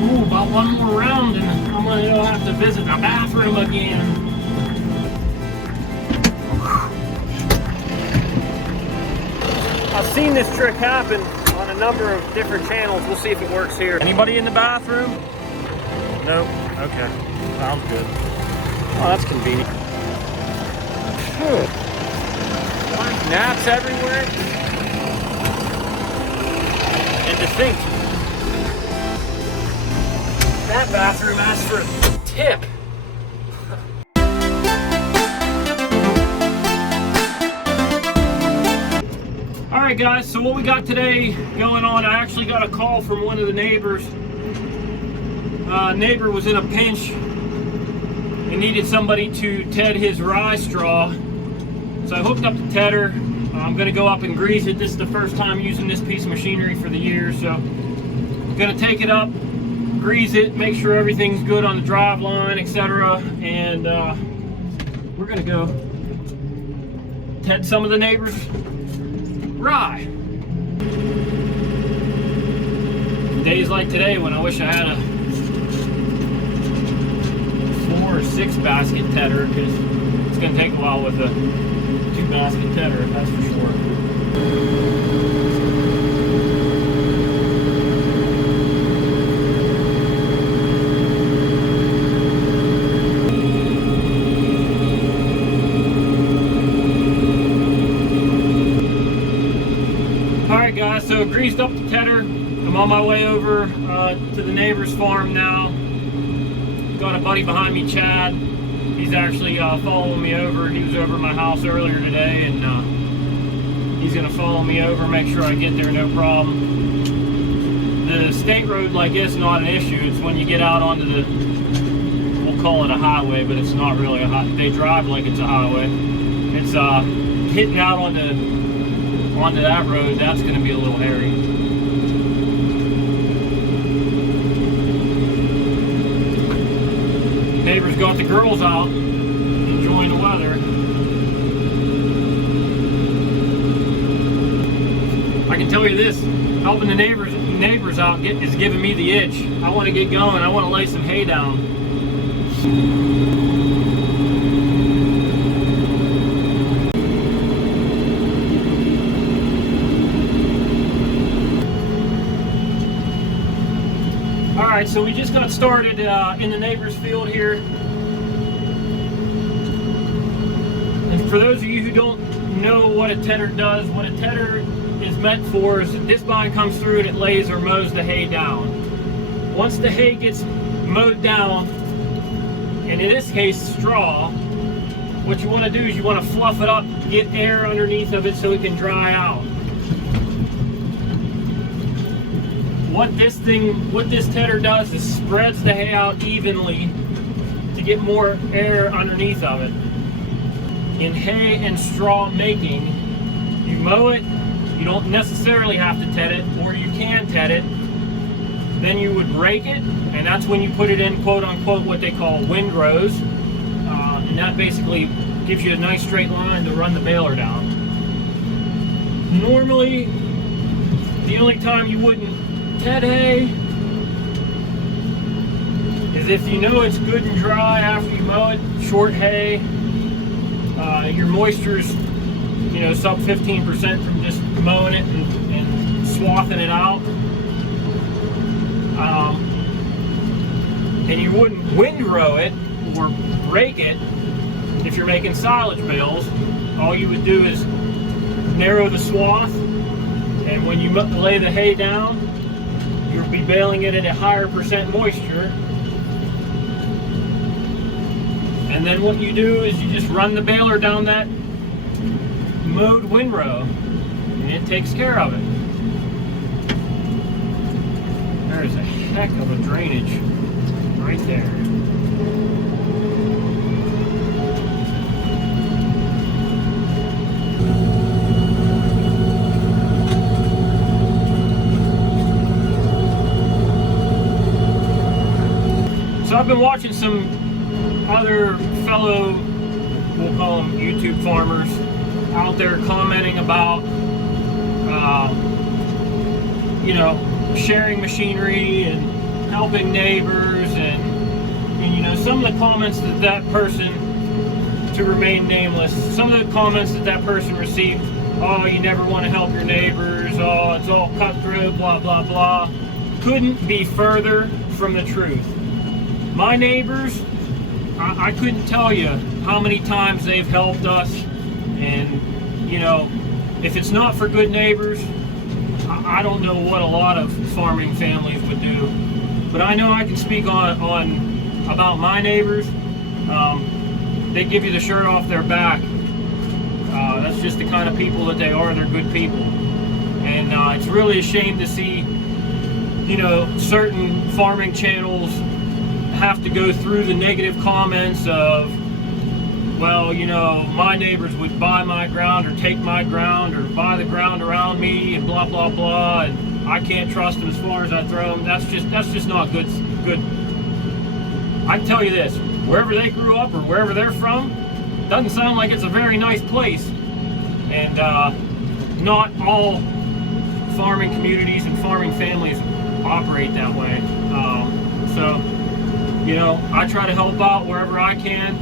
Ooh, about one more round and I'm gonna have to visit the bathroom again. I've seen this trick happen on a number of different channels. We'll see if it works here. Anybody in the bathroom? Nope. Okay. Sounds good. Oh, that's convenient. Naps everywhere. And to think, that bathroom asked for a tip. Alright guys, so what we got today going on, I actually got a call from one of the neighbors. Neighbor was in a pinch. He needed somebody to ted his rye straw. So I hooked up the tedder. I'm going to go up and grease it. This is the first time using this piece of machinery for the year. So I'm going to take it up, grease it, make sure everything's good on the drive line, etc. And we're going to go ted some of the neighbors' rye. Days like today when I wish I had a 4 or 6 basket tedder, because it's going to take a while with a 2 basket tedder, that's for sure. Alright guys, so greased up the tedder. I'm on my way over to the neighbor's farm now. Got a buddy behind me, Chad. He's actually following me over. He was over at my house earlier today, and he's gonna follow me over, make sure I get there no problem. The state road like this is not an issue. It's when you get out onto the, we'll call it a highway, but it's not really a highway. They drive like it's a highway. It's hitting out onto that road, that's gonna be a little hairy. Neighbors got the girls out enjoying the weather. I can tell you this, helping the neighbors out is giving me the itch. I want to get going. I want to lay some hay down. Alright, so we just got started in the neighbor's field here. And for those of you who don't know what a tedder does, what a tedder is meant for is that this vine comes through and it lays or mows the hay down. Once the hay gets mowed down, and in this case straw, what you want to do is you want to fluff it up, get air underneath of it so it can dry out. What this tedder does is spreads the hay out evenly to get more air underneath of it. In hay and straw making, you mow it, you don't necessarily have to ted it, or you can ted it. Then you would rake it, and that's when you put it in quote unquote what they call windrows. And that basically gives you a nice straight line to run the baler down. Normally, the only time you wouldn't ted hay is if you know it's good and dry after you mow it. Short hay, your moisture's sub 15% from just mowing it and swathing it out. And you wouldn't windrow it or rake it if you're making silage bales. All you would do is narrow the swath, and when you lay the hay down, you'll be baling it at a higher percent moisture. And then what you do is you just run the baler down that mowed windrow, and it takes care of it. There's a heck of a drainage right there. So I've been watching some other fellow, we'll call them YouTube farmers, out there commenting about, sharing machinery and helping neighbors, and you know, some of the comments that that person, to remain nameless, some of the comments that that person received, oh, you never want to help your neighbors, oh, it's all cutthroat, blah, blah, blah, couldn't be further from the truth. My neighbors, I couldn't tell you how many times they've helped us, and you know, if it's not for good neighbors, I don't know what a lot of farming families would do. But I know I can speak on about my neighbors. They give you the shirt off their back. That's just the kind of people that they are. They're good people, and it's really a shame to see, you know, certain farming channels have to go through the negative comments of, well, you know, my neighbors would buy my ground or take my ground or buy the ground around me and blah, blah, blah, and I can't trust them as far as I throw them. That's just not good. I can tell you this, wherever they grew up or wherever they're from, doesn't sound like it's a very nice place. And not all farming communities and farming families operate that way. So, you know, I try to help out wherever I can,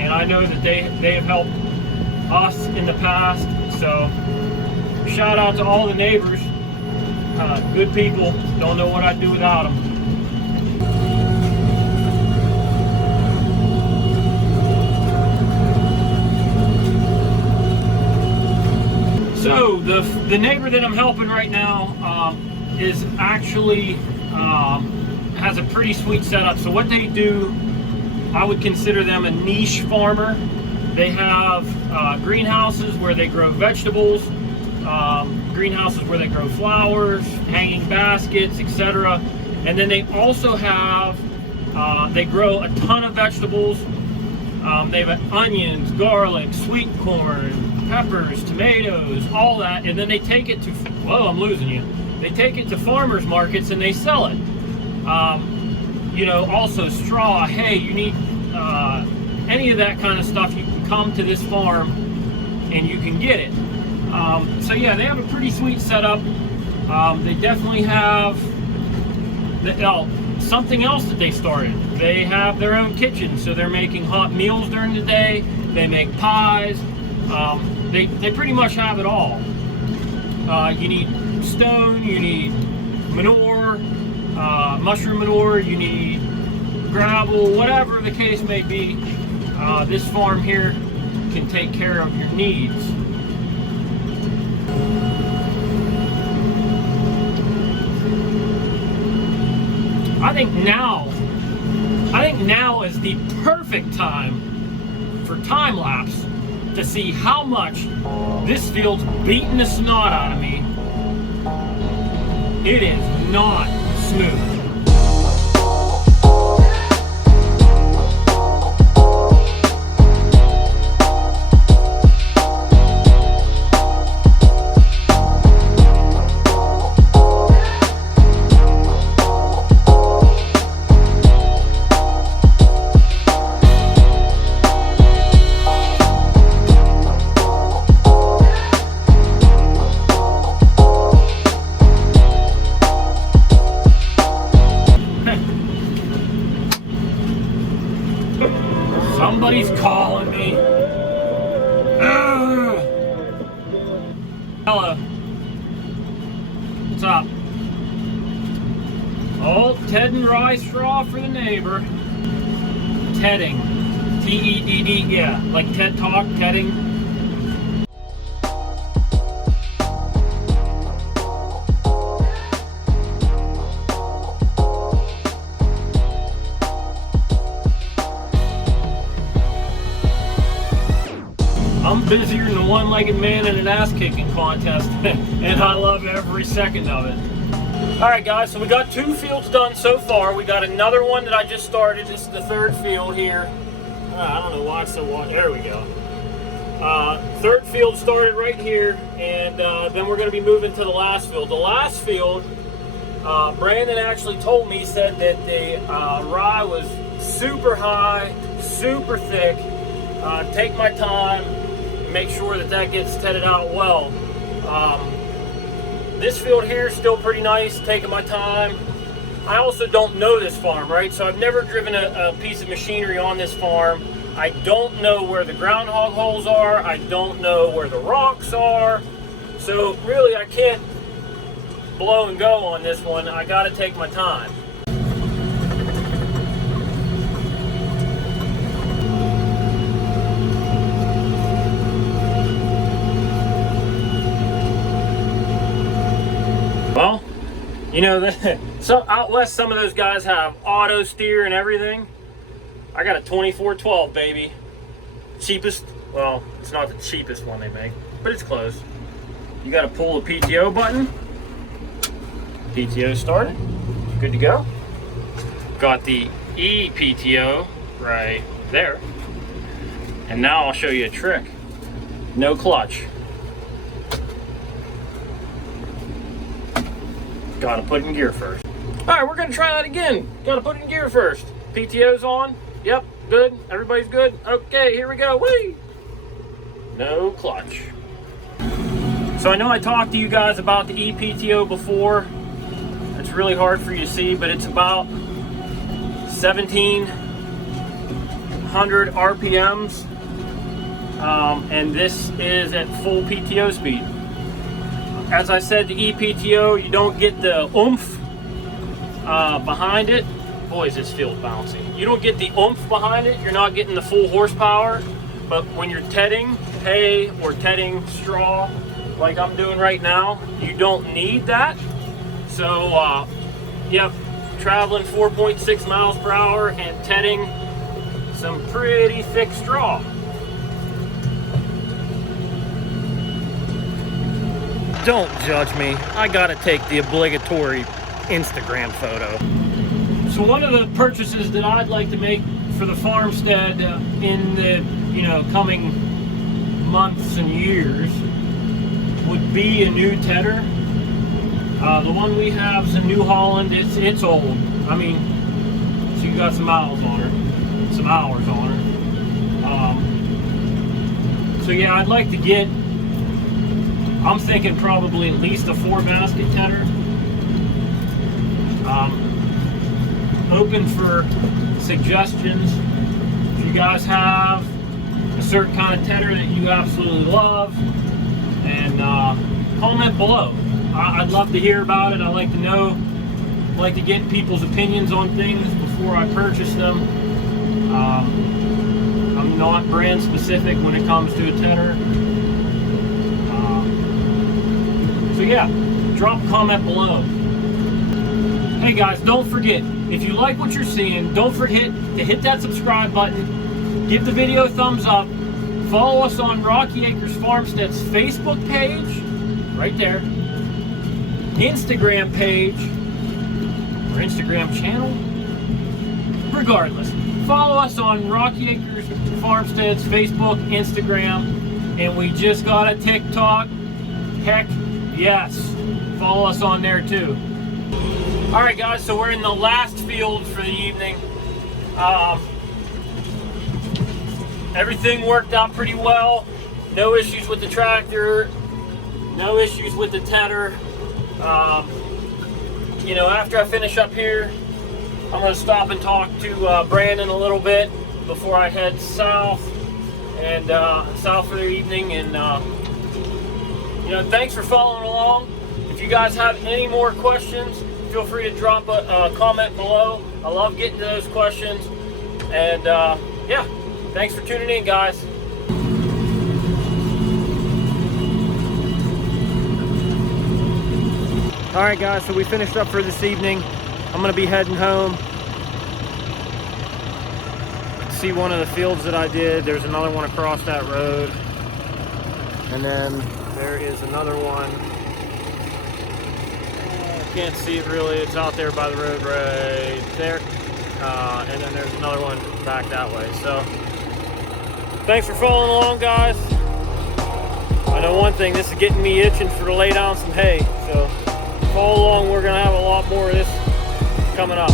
and I know that they have helped us in the past. So, shout out to all the neighbors. Good people. Don't know what I'd do without them. So the neighbor that I'm helping right now is actually has a pretty sweet setup. So what they do, I would consider them a niche farmer. They have greenhouses where they grow vegetables, greenhouses where they grow flowers, hanging baskets, etc. And then they also have, they grow a ton of vegetables. They have onions, garlic, sweet corn, peppers, tomatoes, all that, and then they take it to, whoa, I'm losing you. They take it to farmers markets and they sell it. You know, also straw, hay, you need any of that kind of stuff, you can come to this farm and you can get it. So yeah, they have a pretty sweet setup. They definitely have something else that they started. They have their own kitchen, so they're making hot meals during the day. They make pies. They pretty much have it all. You need stone, you need manure, mushroom manure, you need gravel, whatever the case may be. This farm here can take care of your needs. I think now is the perfect time for time lapse to see how much this field's beating the snot out of me. It is not smooth. Somebody's calling me. Hello. What's up? Oh, Ted and rye straw for the neighbor. Tedding. T-E-D-D, yeah. Like TED Talk, tedding. I'm busier than a one-legged man in an ass-kicking contest, and I love every second of it. Alright guys, so we got 2 fields done so far. We got another one that I just started. This is the 3rd field here. I don't know why it's so wide. There we go. 3rd field started right here, and then we're going to be moving to the last field. The last field, Brandon actually told me, said that the rye was super high, super thick. Take my time. Make sure that that gets tedded out well. This field here is still pretty nice, taking my time. I also don't know this farm, right? So I've never driven a piece of machinery on this farm. I don't know where the groundhog holes are. I don't know where the rocks are. So really, I can't blow and go on this one. I got to take my time. Well, you know, so out west, some of those guys have auto steer and everything. I got a 2412, baby. Cheapest, well, it's not the cheapest one they make, but it's close. You got to pull the PTO button. PTO started. Good to go. Got the ePTO right there. And now I'll show you a trick. No clutch. Gotta put it in gear first. All right, we're gonna try that again. Gotta put it in gear first. PTO's on. Yep, good. Everybody's good. Okay, here we go. Whee! No clutch. So I know I talked to you guys about the ePTO before. It's really hard for you to see, but it's about 1,700 RPMs. And this is at full PTO speed. As I said, the ePTO, you don't get the oomph behind it. Boy, is this field bouncy. You don't get the oomph behind it. You're not getting the full horsepower. But when you're tedding hay or tedding straw, like I'm doing right now, you don't need that. So, yep, traveling 4.6 miles per hour and tedding some pretty thick straw. Don't judge me. I gotta take the obligatory Instagram photo. So one of the purchases that I'd like to make for the farmstead in the coming months and years would be a new tedder. The one we have is a New Holland. It's old. I mean, she got some miles on her, some hours on her. So yeah, I'd like to get. I'm thinking probably at least a 4-basket tedder. Open for suggestions. If you guys have a certain kind of tedder that you absolutely love, and comment below. I'd love to hear about it. I like to know, like to get people's opinions on things before I purchase them. I'm not brand specific when it comes to a tedder. So yeah, drop a comment below. Hey guys, don't forget, if you like what you're seeing, don't forget to hit that subscribe button, give the video a thumbs up, follow us on Rocky Acres Farmstead's Facebook page, right there, Instagram page, or Instagram channel, regardless. Follow us on Rocky Acres Farmstead's Facebook, Instagram, and we just got a TikTok. Heck yes, follow us on there too. All right guys, so we're in the last field for the evening. Everything worked out pretty well. No issues with the tractor, no issues with the tedder. After I finish up here, I'm gonna stop and talk to Brandon a little bit before I head south for the evening. And thanks for following along. If you guys have any more questions, feel free to drop a comment below. I love getting to those questions. And yeah, thanks for tuning in, guys. All right, guys, so we finished up for this evening. I'm gonna be heading home. See one of the fields that I did. There's another one across that road. And then there is another one. Can't see it really, it's out there by the road right there. And then there's another one back that way. So thanks for following along, guys. I know one thing, this is getting me itching to lay down some hay. So follow along, we're gonna have a lot more of this coming up.